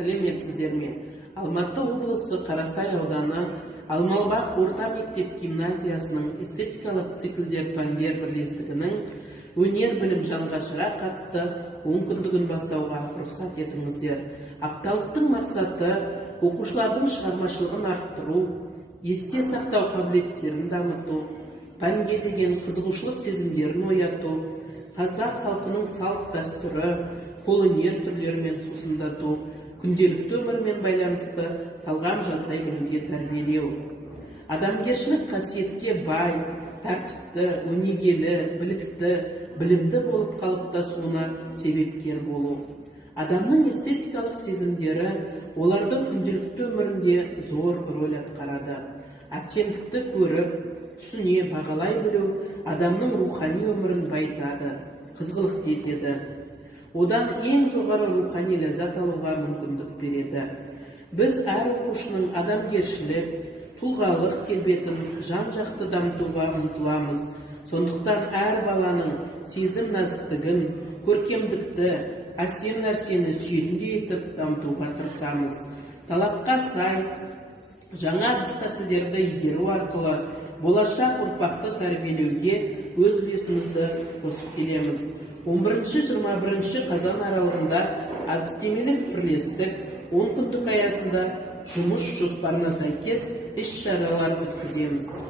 Сәлеметсіздер ме? Алматы облысы Қарасай ауданы Алмалбақ орта мектеп гимназиясының эстетикалық циклдер пәндер бірлестігінің өнер білім жанға шырақ атты 10 күндігін бастауға рұқсат етіңіздер. Апталықтың мақсаты оқушылардың шығармашылығын арттыру, есте сақтау қабілеттерін дамыту, пәнге деген қызығушылық сезімдерін ояту, қазақ халқының салт дәстүрі, қолөнер түрлерімен сусындату, күнделікті өмірмен байланысты талғам жасай білуге тәрбиелеу. Адамгершілік қасиетке бай, тәртіпті, өнегелі, білікті, білімді болып қалыптасуына себепкер болу. Адамның эстетикалық сезімдері олардың күнделікті өмірінде зор рөл атқарады. Әсемдікті көріп, түсіне бағалай білу адамның рухани өмірін байытады, қызғылықты етеді. Одан ең жоғары рухани ләззат алуға мүмкіндік береді. Біз әр оқушының адамгершілік, тұлғалық келбетін жан-жақты дамытуға ұмтыламыз. Сондықтан әр баланың сезім нәзіктігін, көркемдікті, әсем нәрсені сүйетіндей етіп дамытуға тырысамыз. Талапқа сай, жаңа әдіс-тәсілдерді игеру арқылы болашақ ұрпақты тәрбиелеуге өз үлесімізді қосып келеміз. 11-21 қазан аралығында әдістемелік бірлестік 10 күндік аясында жұмыс жоспарына сәйкес іс-шаралар өткіземіз.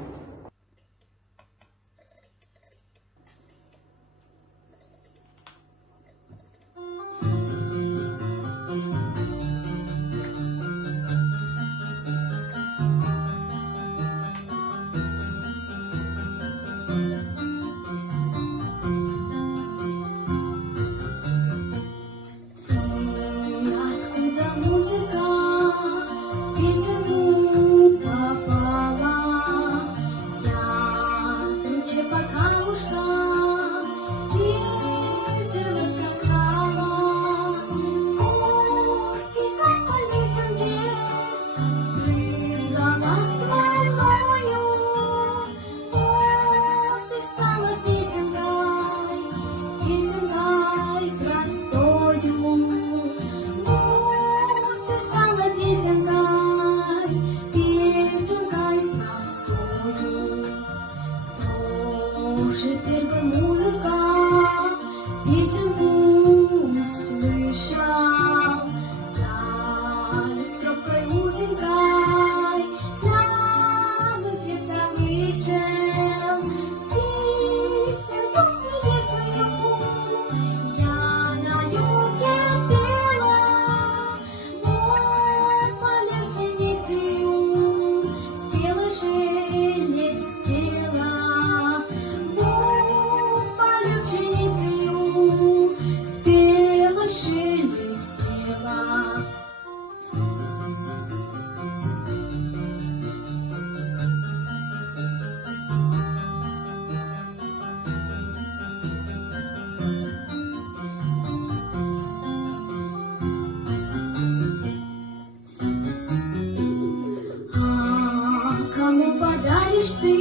Кому подаришь ты